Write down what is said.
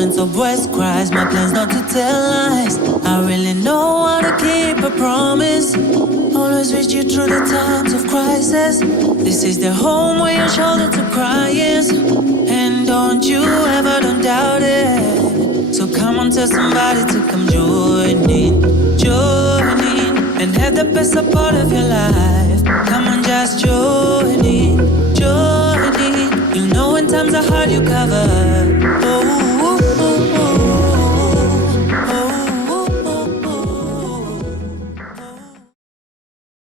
moments of voice cries, my plans not to tell lies. I really know how to keep a promise. Always reach you through the times of crisis. This is the home where your shoulder to cry is. And don't you ever, don't doubt it. So come on, tell somebody to come join in, join in, and have the best support of your life. Come on, just join in, join in. You know when times are hard, you cover